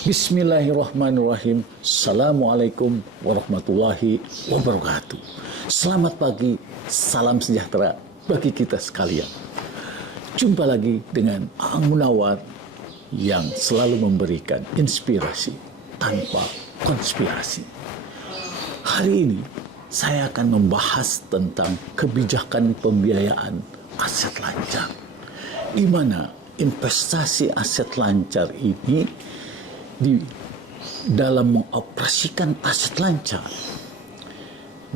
Bismillahirrahmanirrahim. Assalamualaikum warahmatullahi wabarakatuh. Selamat pagi, salam sejahtera bagi kita sekalian. Jumpa lagi dengan Aang Munawar yang selalu memberikan inspirasi tanpa konspirasi. Hari ini saya akan membahas tentang kebijakan pembiayaan aset lancar, di mana investasi aset lancar ini di dalam mengoperasikan aset lancar,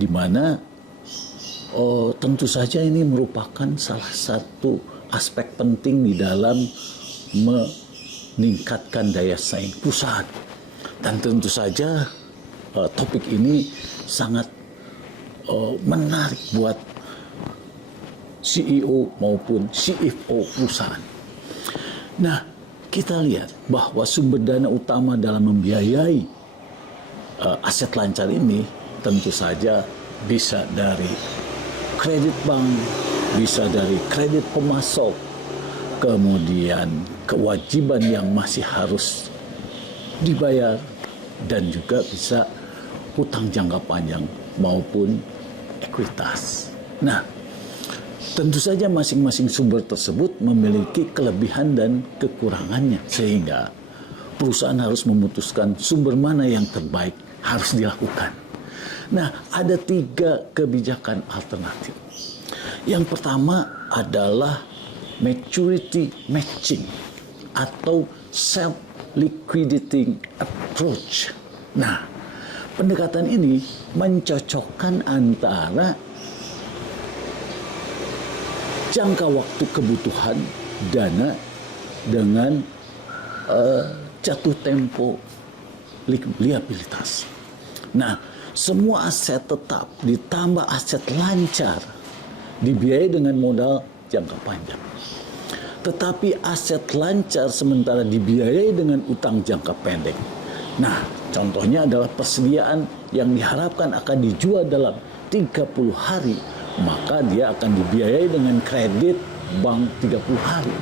di mana tentu saja ini merupakan salah satu aspek penting di dalam meningkatkan daya saing perusahaan. Dan tentu saja topik ini sangat menarik buat CEO maupun CFO perusahaan. Nah, kita lihat bahwa sumber dana utama dalam membiayai aset lancar ini tentu saja bisa dari kredit bank, bisa dari kredit pemasok, kemudian kewajiban yang masih harus dibayar, dan juga bisa hutang jangka panjang maupun ekuitas. Nah, tentu saja masing-masing sumber tersebut memiliki kelebihan dan kekurangannya, sehingga perusahaan harus memutuskan sumber mana yang terbaik harus dilakukan. Nah, ada 3 kebijakan alternatif. Yang pertama adalah maturity matching atau self-liquidating approach. Nah, pendekatan ini mencocokkan antara jangka waktu kebutuhan dana dengan jatuh tempo liabilitas. Nah, semua aset tetap ditambah aset lancar dibiayai dengan modal jangka panjang. Tetapi aset lancar sementara dibiayai dengan utang jangka pendek. Nah, contohnya adalah persediaan yang diharapkan akan dijual dalam 30 hari, maka dia akan dibiayai dengan kredit bank 30 hari.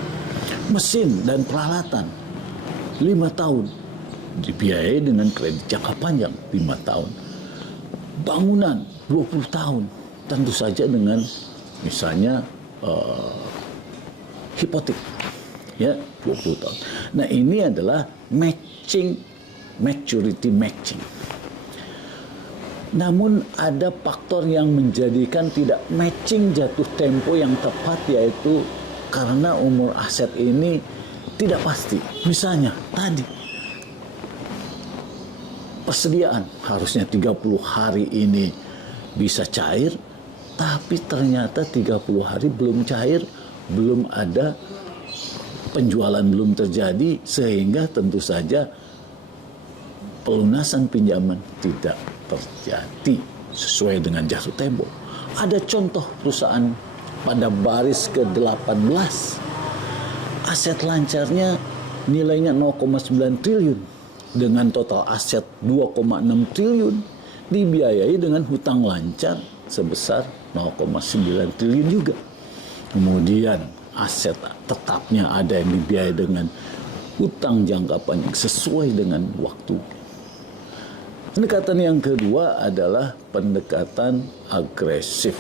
Mesin dan peralatan 5 tahun dibiayai dengan kredit jangka panjang 5 tahun. Bangunan 20 tahun, tentu saja dengan misalnya hipotek ya 20 tahun. Nah, ini adalah maturity matching. Namun ada faktor yang menjadikan tidak matching jatuh tempo yang tepat, yaitu karena umur aset ini tidak pasti. Misalnya tadi persediaan harusnya 30 hari ini bisa cair, tapi ternyata 30 hari belum cair, belum ada penjualan, belum terjadi, sehingga tentu saja pelunasan pinjaman tidak terjadi sesuai dengan jatuh tempo. Ada contoh perusahaan pada baris ke-18, aset lancarnya nilainya 0,9 triliun dengan total aset 2,6 triliun, dibiayai dengan hutang lancar sebesar 0,9 triliun juga. Kemudian aset tetapnya ada yang dibiayai dengan hutang jangka panjang sesuai dengan waktu. Pendekatan yang kedua adalah pendekatan agresif.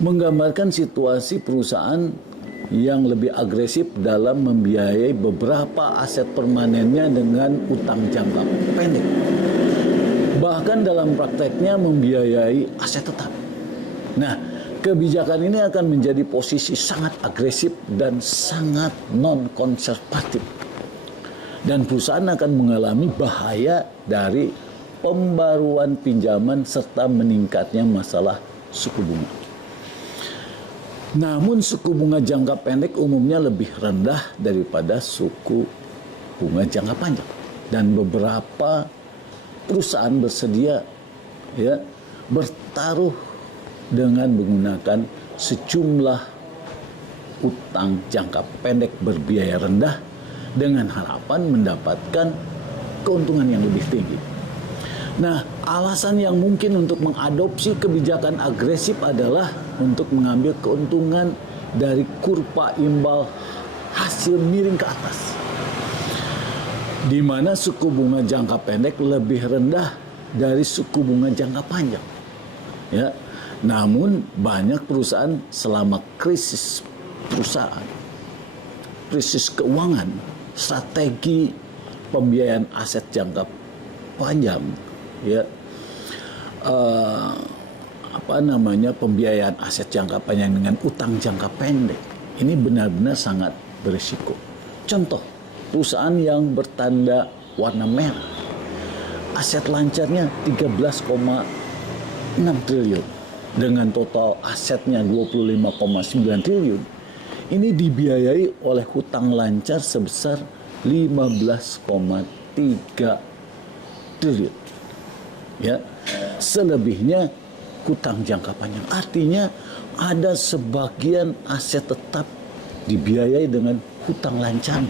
Menggambarkan situasi perusahaan yang lebih agresif dalam membiayai beberapa aset permanennya dengan utang jangka pendek. Bahkan dalam prakteknya membiayai aset tetap. Nah, kebijakan ini akan menjadi posisi sangat agresif dan sangat non-konservatif. Dan perusahaan akan mengalami bahaya dari pembaruan pinjaman serta meningkatnya masalah suku bunga. Namun suku bunga jangka pendek umumnya lebih rendah daripada suku bunga jangka panjang. Dan beberapa perusahaan bersedia bertaruh dengan menggunakan sejumlah utang jangka pendek berbiaya rendah dengan harapan mendapatkan keuntungan yang lebih tinggi. Nah, alasan yang mungkin untuk mengadopsi kebijakan agresif adalah untuk mengambil keuntungan dari kurva imbal hasil miring ke atas. di mana suku bunga jangka pendek lebih rendah dari suku bunga jangka panjang. Ya, namun banyak perusahaan selama krisis perusahaan, krisis keuangan, strategi pembiayaan aset jangka panjang, ya, pembiayaan aset jangka panjang dengan utang jangka pendek ini benar-benar sangat berisiko. Contoh, perusahaan yang bertanda warna merah, aset lancarnya 13,6 triliun dengan total asetnya 25,9 triliun. Ini dibiayai oleh hutang lancar sebesar 15,3 triliun. Ya, selebihnya hutang jangka panjang. Artinya ada sebagian aset tetap dibiayai dengan hutang lancar.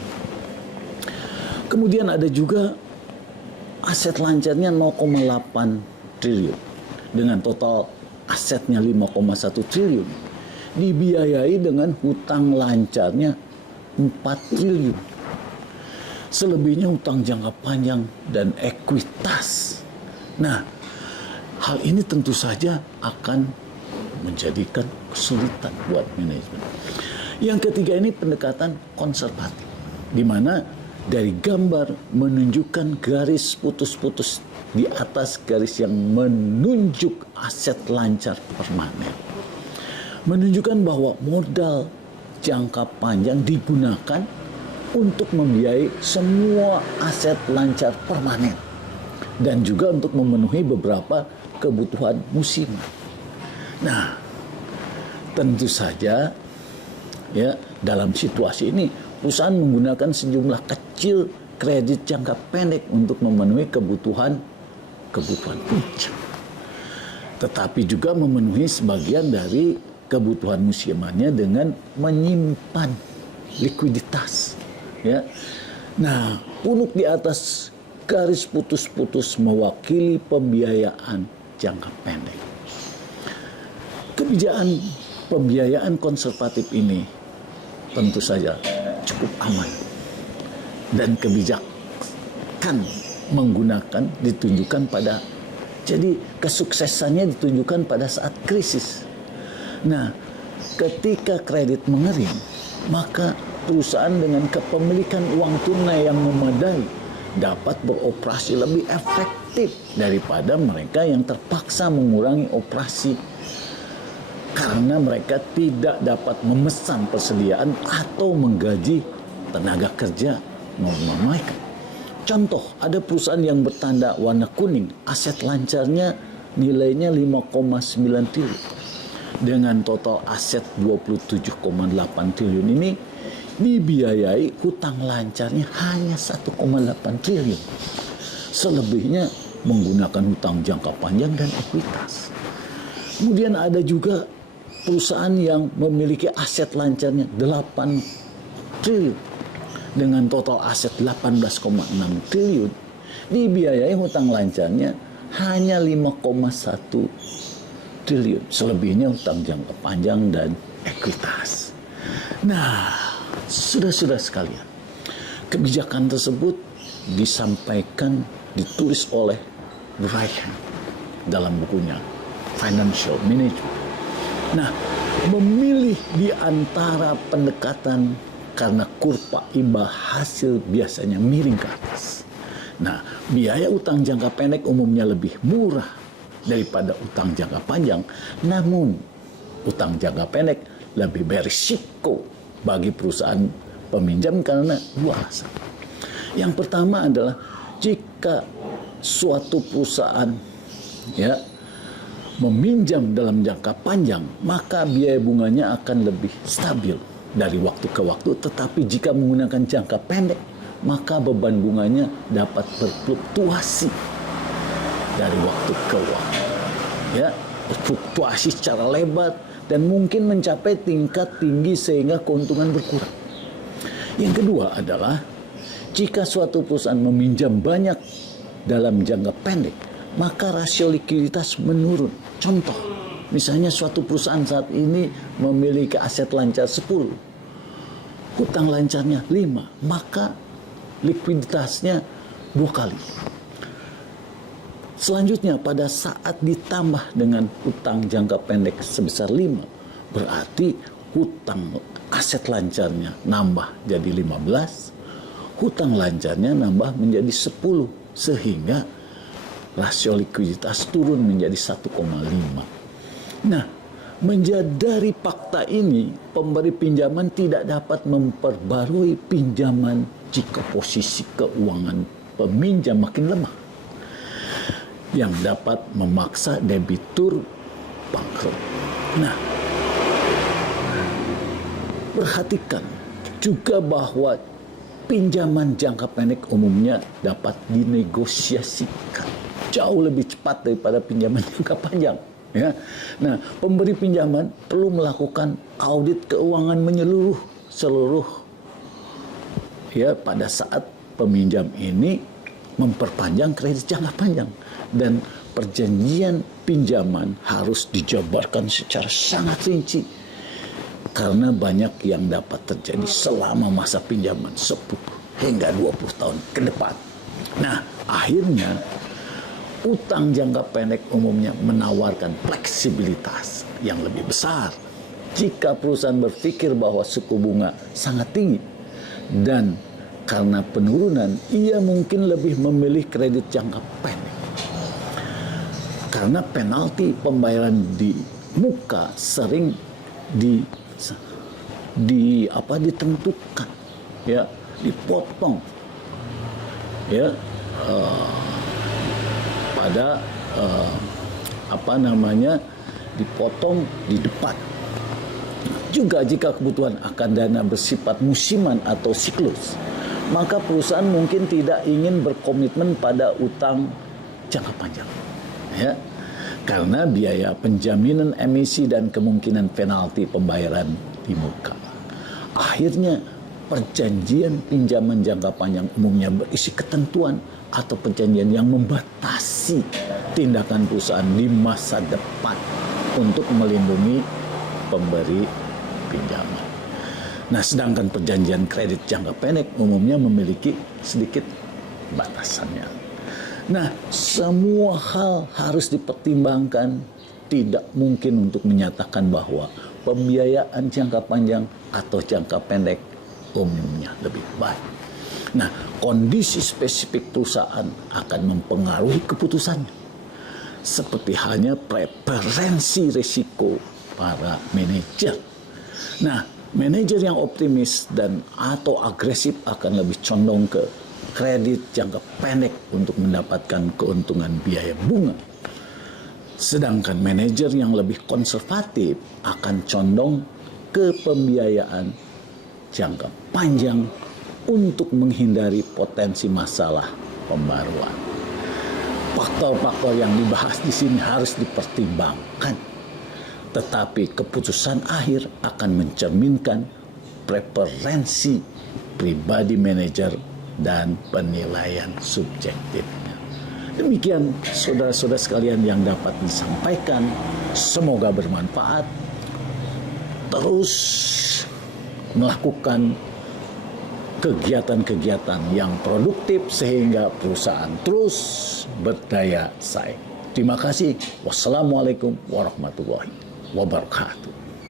Kemudian ada juga aset lancarnya 0,8 triliun dengan total asetnya 5,1 triliun. Dibiayai dengan hutang lancarnya 4 triliun. Selebihnya hutang jangka panjang dan ekuitas. Nah, hal ini tentu saja akan menjadikan kesulitan buat manajemen. Yang ketiga ini pendekatan konservatif, di mana dari gambar menunjukkan garis putus-putus di atas garis yang menunjuk aset lancar permanen. Menunjukkan bahwa modal jangka panjang digunakan untuk membiayai semua aset lancar permanen dan juga untuk memenuhi beberapa kebutuhan musiman. Nah, tentu saja ya, dalam situasi ini perusahaan menggunakan sejumlah kecil kredit jangka pendek untuk memenuhi kebutuhan puncak. Tetapi juga memenuhi sebagian dari kebutuhan musimannya dengan menyimpan likuiditas. Ya. Nah, punuk di atas garis putus-putus mewakili pembiayaan jangka pendek. Kebijakan pembiayaan konservatif ini tentu saja cukup aman dan kebijakan menggunakan ditunjukkan pada, jadi kesuksesannya ditunjukkan pada saat krisis. Nah, ketika kredit mengering, maka perusahaan dengan kepemilikan uang tunai yang memadai dapat beroperasi lebih efektif daripada mereka yang terpaksa mengurangi operasi karena mereka tidak dapat memesan persediaan atau menggaji tenaga kerja normal mereka. Contoh, ada perusahaan yang bertanda warna kuning, aset lancarnya nilainya 5,9 triliun. Dengan total aset 27,8 triliun ini dibiayai hutang lancarnya hanya 1,8 triliun. Selebihnya menggunakan hutang jangka panjang dan ekuitas. Kemudian ada juga perusahaan yang memiliki aset lancarnya 8 triliun dengan total aset 18,6 triliun. Dibiayai hutang lancarnya hanya 5,1 triliun. Selebihnya hutang jangka panjang dan ekuitas. Nah, sudah-sudah sekalian, kebijakan tersebut disampaikan, ditulis oleh Brian dalam bukunya Financial Management. Nah, memilih di antara pendekatan karena kurva imbal hasil biasanya miring ke atas. Nah, biaya utang jangka pendek umumnya lebih murah daripada utang jangka panjang, namun utang jangka pendek lebih berisiko bagi perusahaan peminjam karena dua alasan. Yang pertama adalah jika suatu perusahaan meminjam dalam jangka panjang, maka biaya bunganya akan lebih stabil dari waktu ke waktu. Tetapi jika menggunakan jangka pendek, maka beban bunganya dapat berfluktuasi dari waktu ke waktu. Berfluktuasi secara lebar dan mungkin mencapai tingkat tinggi sehingga keuntungan berkurang. Yang kedua adalah jika suatu perusahaan meminjam banyak dalam jangka pendek, maka rasio likuiditas menurun. Contoh, misalnya suatu perusahaan saat ini memiliki aset lancar 10, hutang lancarnya 5, maka likuiditasnya 2 kali. Selanjutnya pada saat ditambah dengan hutang jangka pendek sebesar 5, berarti hutang aset lancarnya nambah jadi 15, hutang lancarnya nambah menjadi 10, sehingga rasio likuiditas turun menjadi 1,5. Nah, menjadari fakta ini, pemberi pinjaman tidak dapat memperbarui pinjaman jika posisi keuangan peminjam makin lemah, yang dapat memaksa debitur bangkrut. Nah, perhatikan juga bahwa pinjaman jangka pendek umumnya dapat dinegosiasikan jauh lebih cepat daripada pinjaman jangka panjang. Ya. Nah, pemberi pinjaman perlu melakukan audit keuangan menyeluruh seluruh ya pada saat peminjam ini memperpanjang kredit jangka panjang, dan perjanjian pinjaman harus dijabarkan secara sangat rinci karena banyak yang dapat terjadi selama masa pinjaman 10 hingga 20 tahun ke depan. Nah, akhirnya utang jangka pendek umumnya menawarkan fleksibilitas yang lebih besar jika perusahaan berpikir bahwa suku bunga sangat tinggi, dan karena penurunan ia mungkin lebih memilih kredit jangka pendek karena penalti pembayaran di muka sering ditentukan, ya, dipotong, ya, pada dipotong di depan. Juga jika kebutuhan akan dana bersifat musiman atau siklus, maka perusahaan mungkin tidak ingin berkomitmen pada utang jangka panjang, ya, karena biaya penjaminan emisi dan kemungkinan penalti pembayaran di muka. Akhirnya perjanjian pinjaman jangka panjang umumnya berisi ketentuan atau perjanjian yang membatasi tindakan perusahaan di masa depan untuk melindungi pemberi pinjaman. Nah, sedangkan perjanjian kredit jangka pendek umumnya memiliki sedikit batasannya. Nah, semua hal harus dipertimbangkan. Tidak mungkin untuk menyatakan bahwa pembiayaan jangka panjang atau jangka pendek umumnya lebih baik. Nah, kondisi spesifik perusahaan akan mempengaruhi keputusannya, seperti halnya preferensi risiko para manajer. Nah, manajer yang optimis dan atau agresif akan lebih condong ke kredit jangka pendek untuk mendapatkan keuntungan biaya bunga. Sedangkan manajer yang lebih konservatif akan condong ke pembiayaan jangka panjang untuk menghindari potensi masalah pembaruan. Faktor-faktor yang dibahas di sini harus dipertimbangkan, tetapi keputusan akhir akan mencerminkan preferensi pribadi manajer dan penilaian subjektifnya. Demikian saudara-saudara sekalian yang dapat disampaikan, semoga bermanfaat. Terus melakukan kegiatan-kegiatan yang produktif sehingga perusahaan terus berdaya saing. Terima kasih. Wassalamualaikum warahmatullahi wabarakatuh.